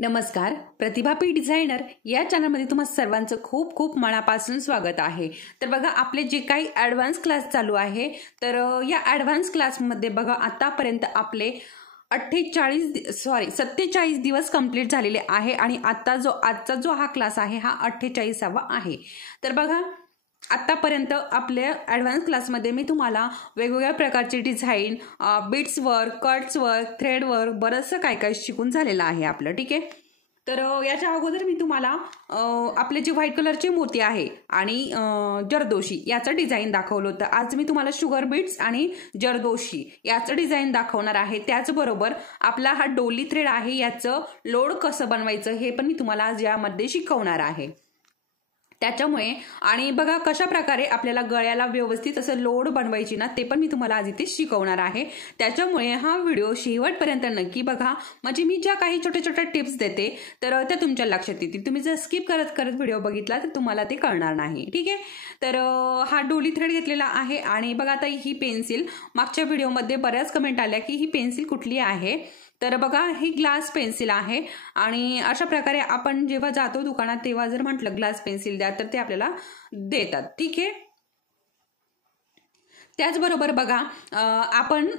नमस्कार, प्रतिभा P designer या चॅनलमध्ये तुम्हा सर्वांचं खूप खूप मनापासून स्वागत आहे। तर बघा, आपले जे काही ॲडव्हान्स क्लास चालू आहे, तर या ॲडव्हान्स क्लासमध्ये बघा आतापर्यंत आपले 47 दिवस कंप्लीट झालेले आहे आणि आजचा जो हा क्लास आहे हा 48वा आहे। तर बघा, आतापर्यंत आपल्या ॲडव्हान्स क्लासमध्ये मी तुम्हाला वेगवेगळ्या प्रकारचे design, beads work, cuts work, thread work बरंचसं काय काय शिकून झालेलं आहे आपलं, ठीक आहे। तर याच्या अगोदर मी तुम्हाला आपले जे व्हाईट कलरचे मोती आहे आणि जरदोशी याचं डिझाईन दाखवलं होतं। आज मी तुम्हाला शुगर बीट्स आणि जरदोशी याचं डिझाईन दाखवणार आहे। त्याचबरोबर आपला हा डोली थ्रेड आहे, याचं लोड कसं बनवायचं हे पण मी तुम्हाला आज यामध्ये शिकवणार आहे। त्याच्यामुळे आणि बघा कशा प्रकारे आपल्याला गळ्याला व्यवस्थित असं लोड बनवायची ना, ते पण मी तुम्हाला आज इथे शिकवणार आहे। त्याच्यामुळे हा व्हिडिओ शेवटपर्यंत नक्की बघा, म्हणजे मी ज्या काही छोट्या छोट्या टिप्स देते तर त्या तुमच्या लक्षात येतील। तुम्ही जर स्किप करत करत व्हिडिओ बघितला तर तुम्हाला ते कळणार नाही, ठीक आहे। तर हा डोली थ्रेड घेतलेला आहे आणि बघा आता ही पेन्सिल, मागच्या व्हिडिओमध्ये बऱ्याच कमेंट आल्या की ही पेन्सिल कुठली आहे, तर बघा ही ग्लास पेन्सिल आहे आणि अशा प्रकारे आपण जेव्हा जातो दुकानात तेव्हा जर म्हटलं ग्लास पेन्सिल द्या तर ते आपल्याला देतात, ठीक आहे। त्याचबरोबर बघा, आपण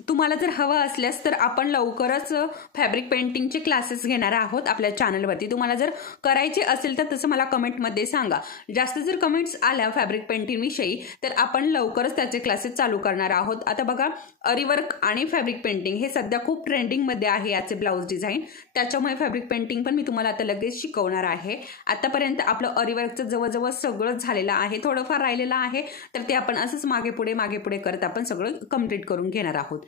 तुम्हाला जर हवं असल्यास तर आपण लवकरच फॅब्रिक पेंटिंगचे क्लासेस घेणार आहोत आपल्या चॅनलवरती। तुम्हाला जर करायचे असेल तर तसं मला कमेंटमध्ये सांगा। जास्त जर कमेंट्स आल्या फॅब्रिक पेंटिंग विषयी तर आपण लवकरच त्याचे क्लासेस चालू करणार आहोत। आता बघा, अरीवर्क आणि फॅब्रिक पेंटिंग हे सध्या खूप ट्रेंडिंगमध्ये आहे याचे ब्लाऊज डिझाईन, त्याच्यामुळे फॅब्रिक पेंटिंग पण मी तुम्हाला आता लगेच शिकवणार आहे। आतापर्यंत आपलं अरीवर्कचं जवळजवळ सगळंच झालेलं आहे, थोडंफार राहिलेलं आहे, तर ते आपण असंच मागे पुढे करत आपण सगळं कंप्लीट करून घेणार आहोत।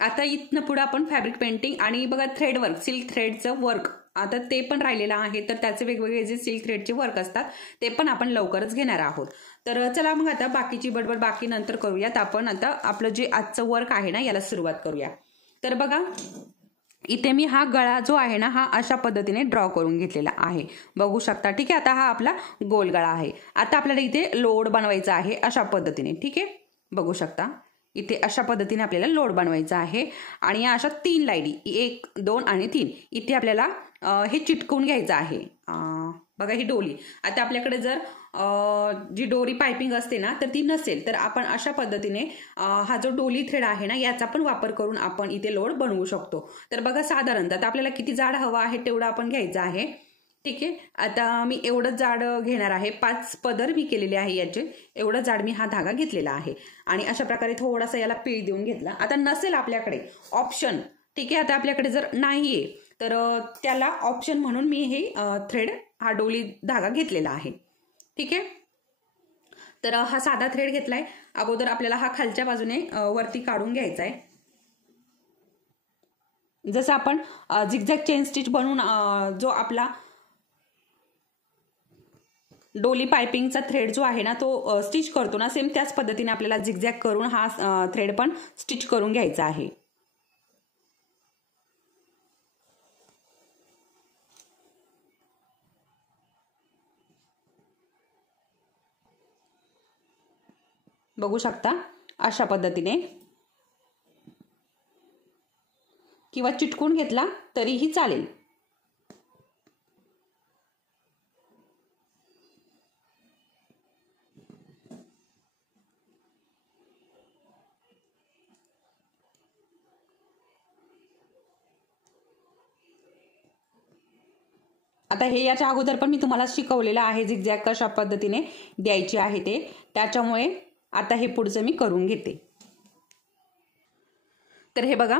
आता इथनं पुढे आपण फॅब्रिक पेंटिंग आणि बघा थ्रेड वर्क, सिल्क थ्रेडचं वर्क आता ते पण राहिलेलं आहे, तर त्याचे वेगवेगळे जे सिल्क थ्रेडचे वर्क असतात ते पण आपण लवकरच घेणार आहोत। तर चला मग आता बाकीची बडबड बाकी नंतर करूयात। आपण आता आपलं जे आजचं वर्क आहे ना याला सुरुवात करूया। तर बघा, इथे मी हा गळा जो आहे ना हा अशा पद्धतीने ड्रॉ करून घेतलेला आहे, बघू शकता, ठीक आहे। आता हा आपला गोल गळा आहे। आता आपल्याला इथे लोड बनवायचा आहे अशा पद्धतीने, ठीक आहे, बघू शकता इथे अशा पद्धतीने आपल्याला लोड बनवायचा आहे आणि या अशा 3 लाईनी 1, 2 आणि 3 इथे आपल्याला हे चिटकवून घ्यायचं आहे। बघा ही डोली, आता आपल्याकडे जर जी दोरी पाइपिंग असते ना तर ती नसेल तर आपण अशा पद्धतीने हा जो डोली थ्रेड आहे ना याचा पण वापर करून आपण इथे लोड बनवू शकतो। तर बघा, साधारणतः आपल्याला किती जाड हवा आहे तेवढं आपण घ्यायचं आहे, ठीक आहे। आता मी एवढं जाड घेणार आहे, 5 पदर मी केलेले आहे याचे, एवढं जाड मी हा धागा घेतलेला आहे आणि अशा प्रकारे थोडासा याला पीळ देऊन घेतला। आता नसेल आपल्याकडे ऑप्शन, ठीक आहे, आता आपल्याकडे जर नाहीये तर त्याला ऑप्शन म्हणून मी हे थ्रेड हा डोली धागा घेतलेला आहे, ठीक आहे। तर हा साधा थ्रेड घेतलाय। अगोदर आपल्याला हा खालच्या बाजूने वरती काढून घ्यायचा आहे। जसं आपण झिगझॅग चेन स्टिच बनवून जो आपला डोली पाइपिंगचा थ्रेड जो आहे ना तो स्टिच करतो ना, सेम त्याच पद्धतीने आपल्याला झिगझॅग करून हा थ्रेड पण स्टिच करून घ्यायचा आहे। बघू शकता अशा पद्धतीने, किंवा चिटकून घेतला तरीही चालेल। आता हे याच्या अगोदर पण मी तुम्हाला शिकवलेलं आहे झिगझॅग कशा पद्धतीने द्यायची आहे ते, त्याच्यामुळे आता हे पुढचं मी करून घेते। तर हे बघा,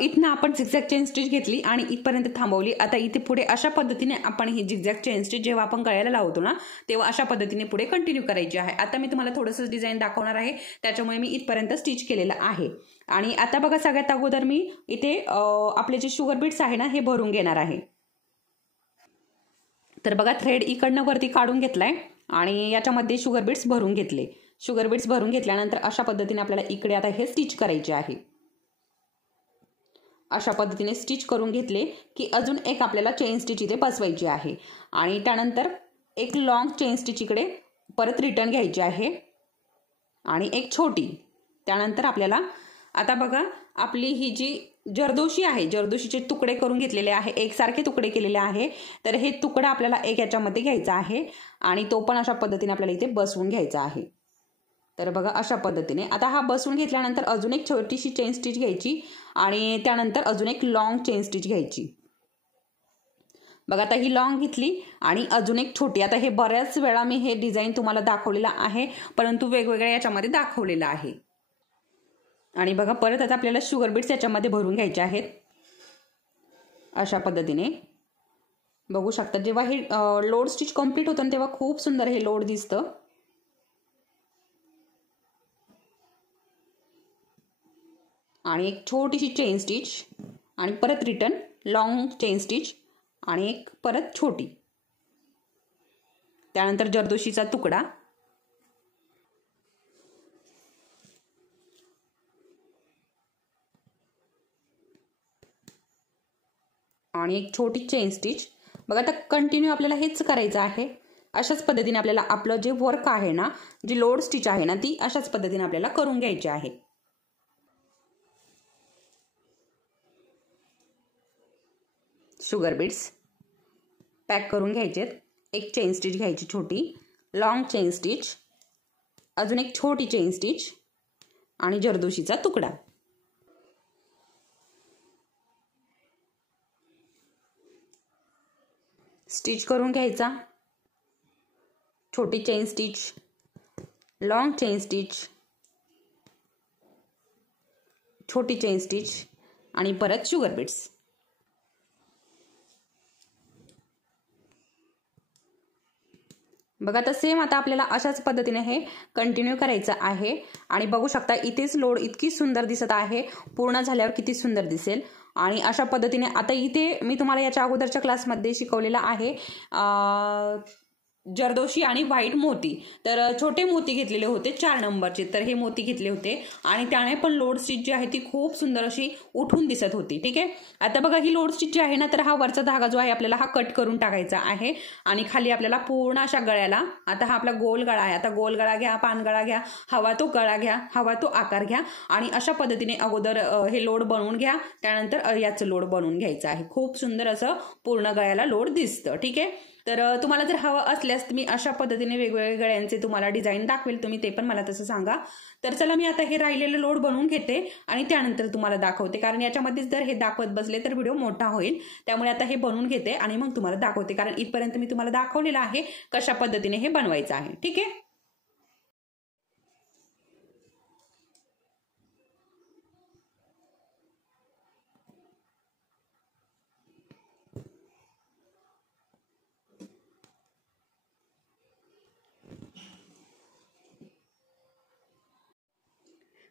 इथनं आपण झिगझॅग चेन स्टिच घेतली आणि इथपर्यंत थांबवली। आता इथे पुढे अशा पद्धतीने आपण ही झिगझॅग चेन स्टिच जेव्हा आपण गळ्याला लावतो ना तेव्हा अशा पद्धतीने पुढे कंटिन्यू करायची आहे। आता मी तुम्हाला थोडंसं डिझाईन दाखवणार आहे, त्याच्यामुळे मी इथपर्यंत स्टिच केलेलं आहे। आणि आता बघा, सगळ्यात अगोदर मी इथे आपले जे शुगर बीट्स आहे ना हे भरून घेणार आहे। तर बघा, थ्रेड इकडनं वरती काढून घेतलाय आणि याच्यामध्ये शुगर बीट्स भरून घेतले। शुगर बीट्स भरून घेतल्यानंतर अशा पद्धतीने आपल्याला इकडे आता हे स्टिच करायचे आहे। अशा पद्धतीने स्टिच करून घेतले की अजून एक आपल्याला चेन स्टिच इथे बसवायची आहे आणि त्यानंतर एक लॉंग चेन स्टिच इकडे परत रिटर्न घ्यायची आहे आणि एक छोटी, त्यानंतर आपल्याला आता बघा आपली ही जी जरदोशी आहे, जरदोशीचे तुकडे करून घेतलेले आहे, एकसारखे तुकडे केलेले आहे. तर हे तुकडा आपल्याला एक याच्यामध्ये घ्यायचा आहे आणि तो पण अशा पद्धतीने आपल्याला इथे बसवून घ्यायचा आहे. तर बघा अशा पद्धतीने आता हा बसवून घेतल्यानंतर अजून एक छोटीशी चेन स्टिच घ्यायची आणि त्यानंतर अजून एक लॉंग चेन स्टिच घ्यायची. बघा आता ही लॉंग घेतली आणि अजून एक छोटी. आता हे बऱ्याच वेळा मी हे डिझाईन तुम्हाला दाखवलेलं आहे, परंतु वेगवेगळ्या याच्यामध्ये दाखवलेलं आहे. आणि बघा परत आता आपल्याला शुगर बीट्स याच्यामध्ये भरून घ्यायचे आहेत अशा पद्धतीने. बघू शकता जेव्हा हे लोड स्टिच कंप्लीट होतं तेव्हा खूप सुंदर हे लोड दिसतं. आणि एक छोटीशी चेन स्टिच आणि परत रिटर्न लॉंग चेन स्टिच आणि एक परत छोटी. त्यानंतर जरदोशीचा तुकडा आणि एक छोटी चेन स्टिच. बघा आता कंटिन्यू आपल्याला हेच करायचं आहे. अशाच पद्धतीने आपल्याला आपलं जे वर्क आहे ना, जी लोड स्टिच आहे ना, ती अशाच पद्धतीने आपल्याला करून घ्यायची आहे. शुगर बीट्स पॅक करून घ्यायचेत. एक चेन स्टिच घ्यायची छोटी, लॉंग चेन स्टिच, अजून एक छोटी चेन स्टिच आणि जरदोशीचा तुकडा. स्टिच करून घ्यायचा. छोटी chain stitch, long chain stitch, छोटी चेन स्टिच आणि परत शुगर बीट्स. बघा आता सेम आता आपल्याला अशाच पद्धतीने हे कंटिन्यू करायचं आहे. आणि बघू शकता इथेच लोड इतकी सुंदर दिसत आहे, पूर्ण झाल्यावर किती सुंदर दिसेल. आणि अशा पद्धतीने आता इथे मी तुम्हाला याच्या अगोदरच्या क्लासमध्ये शिकवलेला आहे जरदोशी आणि व्हाईट मोती. तर छोटे मोती घेतलेले होते 4 नंबरचे. तर हे मोती घेतले होते आणि त्याने पण लोड स्टिच जी आहे ती खूप सुंदर अशी उठून दिसत होती. ठीक आहे. आता बघा ही लोड स्टिच जी आहे ना, तर हा वरचा धागा जो आहे आपल्याला हा कट करून टाकायचा आहे आणि खाली आपल्याला पूर्ण अशा गळ्याला, आता हा आपला गोल गळा आहे, आता गोल गळा घ्या, पान गळा घ्या, हवा तो गळा घ्या, हवा तो आकार घ्या आणि अशा पद्धतीने अगोदर हे लोड बनवून घ्या. त्यानंतर याचं लोड बनवून घ्यायचं आहे. खूप सुंदर असं पूर्ण गळ्याला लोड दिसतं. ठीक आहे. तर तुम्हाला जर हवं असल्यास मी अशा पद्धतीने वेगवेगळ्या गळ्यांचे तुम्हाला डिझाईन दाखवेल, तुम्ही ते पण मला तसं सांगा. तर चला मी आता हे राहिलेलं लोड बनवून घेते आणि त्यानंतर तुम्हाला दाखवते, कारण याच्यामध्येच जर हे दाखवत बसले तर व्हिडिओ मोठा होईल. त्यामुळे आता हे बनवून घेते आणि मग तुम्हाला दाखवते, कारण इथपर्यंत मी तुम्हाला दाखवलेलं आहे कशा पद्धतीने हे बनवायचं आहे. ठीक आहे.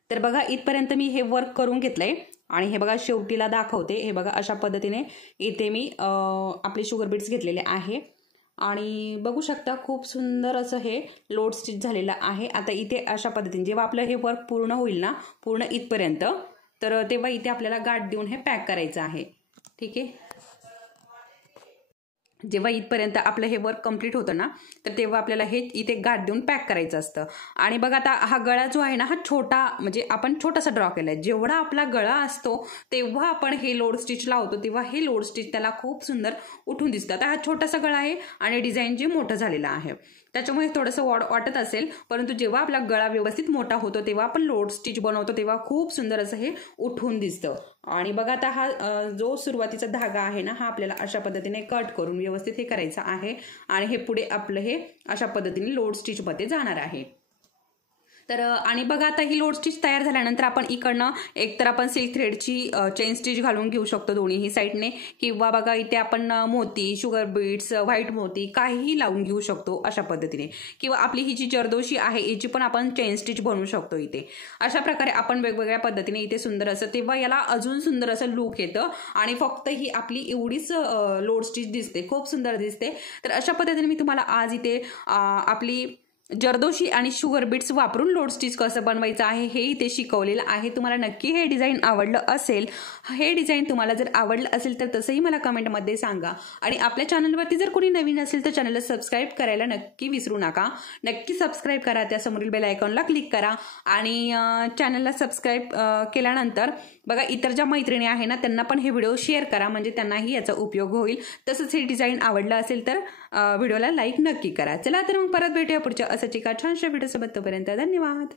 तर बघा इथपर्यंत मी हे वर्क करून घेतलंय आणि हे बघा शेवटीला दाखवते. हे बघा अशा पद्धतीने इथे मी आपले शुगर बीट्स घेतलेले आहे आणि बघू शकता खूप सुंदर असं हे लोड स्टिच झालेलं आहे. आता इथे अशा पद्धतीने जेव्हा आपलं हे वर्क पूर्ण होईल ना, पूर्ण इथपर्यंत, तर तेव्हा इथे आपल्याला गाठ देऊन हे पॅक करायचं आहे. ठीक आहे. जेव्हा इथपर्यंत आपलं हे वर्क कंप्लीट होतं ना, तर तेव्हा आपल्याला हे इथे गाठ देऊन पॅक करायचं असतं. आणि बघा आता हा गळा जो आहे ना, हा छोटा, म्हणजे आपण छोटासा ड्रॉ केलाय. जेवढा आपला गळा असतो तेव्हा आपण हे लोड स्टिच लावतो, तेव्हा हे लोड स्टिच त्याला खूप सुंदर उठून दिसतं. आता हा छोटासा गळा आहे आणि डिझाईन जे मोठं झालेलं आहे त्याच्यामुळे थोडंसं वाटत असेल, परंतु जेव्हा आपला गळा व्यवस्थित मोठा होतो तेव्हा आपण लोड स्टिच बनवतो तेव्हा खूप सुंदर असं हे उठून दिसतं. आणि बघा आता हा जो सुरुवातीचा धागा आहे ना, हा आपल्याला अशा पद्धतीने कट करून व्यवस्थित हे करायचं आहे आणि हे पुढे आपलं हे अशा पद्धतीने लोड स्टिचमध्ये जाणार आहे. तर आणि बघा आता ही लोड स्टिच तयार झाल्यानंतर आपण इकडनं एकतर आपण सिल्क थ्रेडची चेन स्टिच घालून घेऊ शकतो दोन्हीही साईडने, किंवा बघा इथे आपण मोती, शुगर बीट्स, व्हाईट मोती काहीही लावून घेऊ शकतो अशा पद्धतीने, किंवा आपली ही जी जरदोशी आहे याची पण आपण चेन स्टिच बनवू शकतो इथे. अशा प्रकारे आपण वेगवेगळ्या पद्धतीने इथे सुंदर असं, तेव्हा याला अजून सुंदर असं लुक येतं आणि फक्त ही आपली एवढीच लोड स्टिच दिसते, खूप सुंदर दिसते. तर अशा पद्धतीने मी तुम्हाला आज इथे आपली जरदोशी आणि शुगर बीट्स वापरून लोड स्टिच कसं बनवायचं आहे हे इथे शिकवलेलं आहे. तुम्हाला नक्की हे डिझाईन आवडलं असेल. हे डिझाईन तुम्हाला जर आवडलं असेल तर तसंही मला कमेंटमध्ये सांगा. आणि आपल्या चॅनलवरती जर कोणी नवीन असेल तर चॅनलला सबस्क्राईब करायला नक्की विसरू नका. नक्की सबस्क्राईब करा, त्यासमोरील बेल आयकॉनला क्लिक करा. आणि चॅनलला सबस्क्राईब केल्यानंतर बघा इतर ज्या मैत्रिणी आहे ना त्यांना पण हे व्हिडिओ शेअर करा, म्हणजे त्यांनाही याचा उपयोग होईल. तसंच हे डिझाईन आवडलं असेल तर व्हिडिओला लाईक नक्की करा. चला तर मग परत भेटूया पुढच्या असंच एका छानशा व्हिडिओसोबत. तोपर्यंत धन्यवाद.